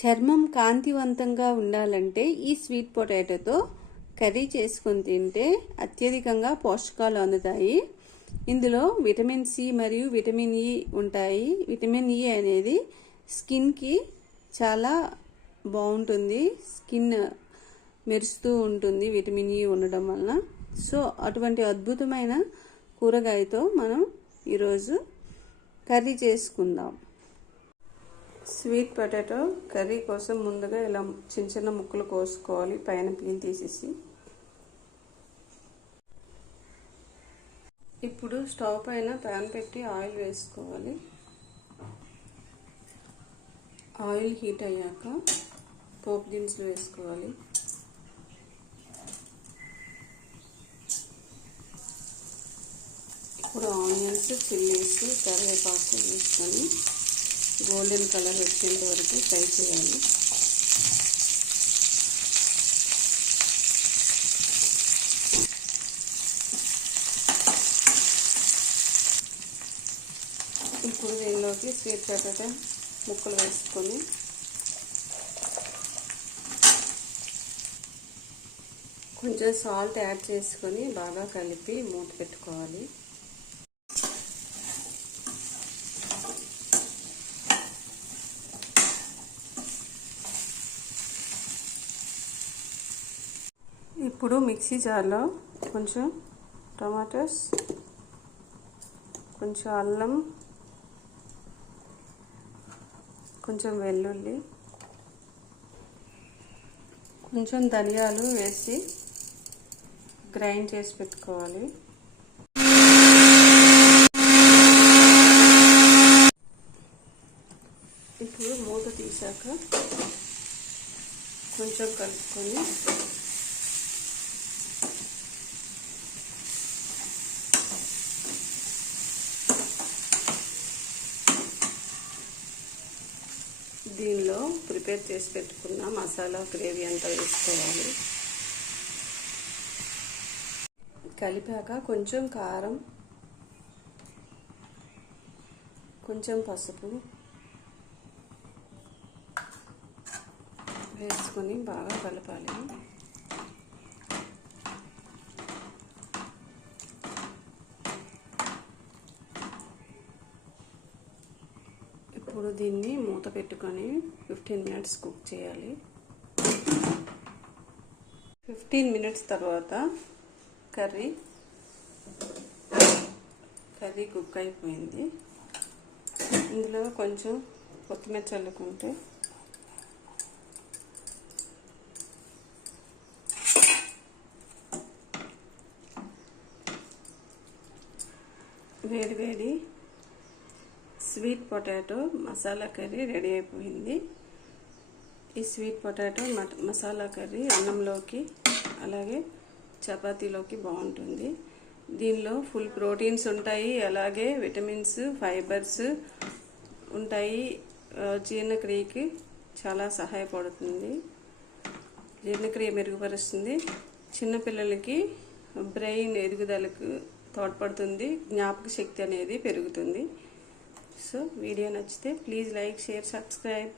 చర్మం కాంతివంతంగా ఉండాలంటే ఈ స్వీట్ పొటాటోతో కర్రీ చేసుకొని తింటే అత్యధికంగా పోషకాలు అందుతాయి. ఇందులో విటమిన్ సి మరియు విటమిన్ ఇ ఉంటాయి. విటమిన్ ఇ అనేది స్కిన్కి చాలా బాగుంటుంది. స్కిన్ మెరుస్తూ ఉంటుంది విటమిన్ ఇ ఉండడం వలన. సో అటువంటి అద్భుతమైన కూరగాయతో మనం ఈరోజు కర్రీ చేసుకుందాం. స్వీట్ పొటాటో కర్రీ కోసం ముందుగా ఇలా చిన్న చిన్న ముక్కలు కోసుకోవాలి, పైన పీల్ తీసేసి. ఇప్పుడు స్టవ్ పైన ప్యాన్ పెట్టి ఆయిల్ వేసుకోవాలి. ఆయిల్ హీట్ అయ్యాక పోపు దినుసులు వేసుకోవాలి. ఇప్పుడు ఆనియన్స్, చిల్లీస్, కరివేపాకు వేసుకొని గోల్డెన్ కలర్ వచ్చేంత వరకు ఫ్రై చేయాలి. ఇప్పుడు దీనిలోకి స్వీట్ పొటాటో ముక్కలు వేసుకొని కొంచెం సాల్ట్ యాడ్ చేసుకొని బాగా కలిపి మూత పెట్టుకోవాలి. ఇప్పుడు మిక్సీ జార్లో కొంచెం టమాటోస్, కొంచెం అల్లం, కొంచెం వెల్లుల్లి, కొంచెం ధనియాలు వేసి గ్రైండ్ చేసి పెట్టుకోవాలి. ఇప్పుడు మూత తీసాక కొంచెం కలుపుకొని దీనిలో ప్రిపేర్ చేసి పెట్టుకున్న మసాలా గ్రేవీ అంతా వేసుకోవాలి. కలిపాక కొంచెం కారం, కొంచెం పసుపు వేసుకొని బాగా కలపాలి. ఇప్పుడు దీన్ని మూత పెట్టుకొని 15 మినిట్స్ కుక్ చేయాలి. 15 మినిట్స్ తర్వాత కర్రీ కుక్ అయిపోయింది. ఇందులో కొంచెం కొత్తిమీర చల్లుకుంటే వేడి వేడి sweet potato masala curry ready అయిపోయింది. ఈ స్వీట్ పొటాటో మసాలా కర్రీ అన్నంలోకి అలాగే చపాతీలోకి బాగుంటుంది. దీనిలో ఫుల్ ప్రోటీన్స్ ఉంటాయి, అలాగే విటమిన్స్, ఫైబర్స్ ఉంటాయి. జీర్ణక్రియకి చాలా సహాయపడుతుంది, జీర్ణక్రియ మెరుగుపరుస్తుంది. చిన్నపిల్లలకి బ్రెయిన్ ఎదుగుదలకు తోడ్పడుతుంది, జ్ఞాపక శక్తి అనేది పెరుగుతుంది. సో వీడియో నచ్చితే ప్లీజ్ లైక్, షేర్, సబ్స్క్రైబ్.